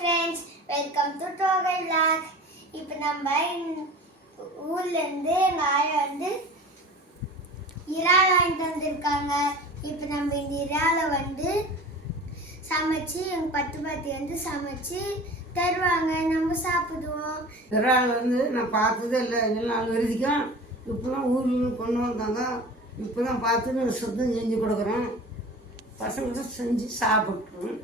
friends, welcome to Togal Vlog. இப்போ நம்ம ஊர்ல இருந்து நாய் வந்து இறால் வாங்கிட்டு வந்திருக்காங்க. இப்போ நம்ம இந்த இறாலை வந்து சமைச்சு எங்க பத்து பாத்தி வந்து சமைச்சு தருவாங்க, நம்ம சாப்பிடுவோம். இறால் வந்து நான் பார்த்ததே இல்லை, எல்லா நாள் வரைக்கும் இப்போலாம் ஊர்ல கொண்டு வந்தாங்க. இப்போ தான் பார்த்து சுத்தம் செஞ்சு கொடுக்குறேன். பசங்களுக்கு செஞ்சு சாப்பிட்ருவோம்.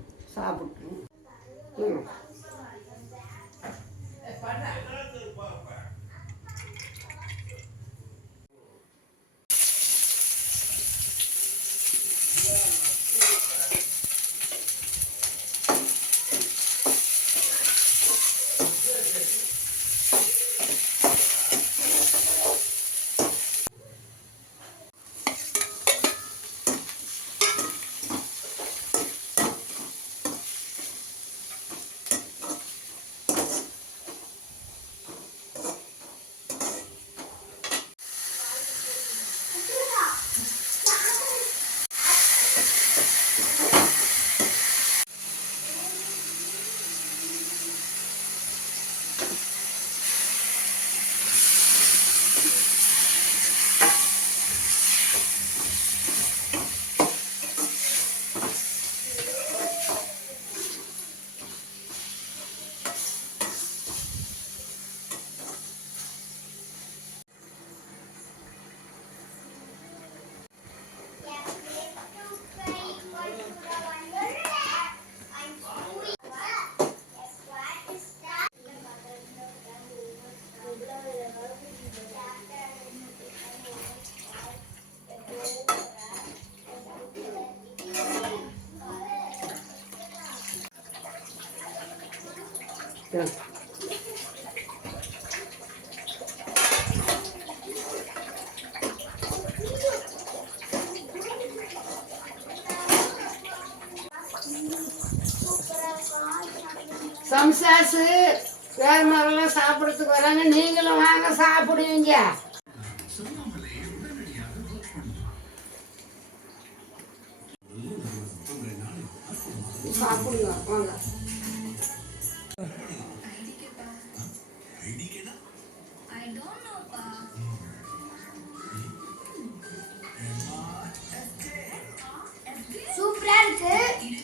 சம்சாசு வேற மாதிரிலாம் சாப்பிட்றதுக்கு வராங்க, நீங்களும் வாங்க சாப்பிடுவீங்க. சாப்பிடுங்க வாங்க. சூப்பரா இருக்கு.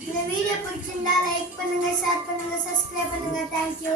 இந்த வீடியோ பிடிச்சிருந்தா லைக் பண்ணுங்க, ஷேர் பண்ணுங்க, சப்ஸ்கிரைப் பண்ணுங்க. தேங்க்யூ.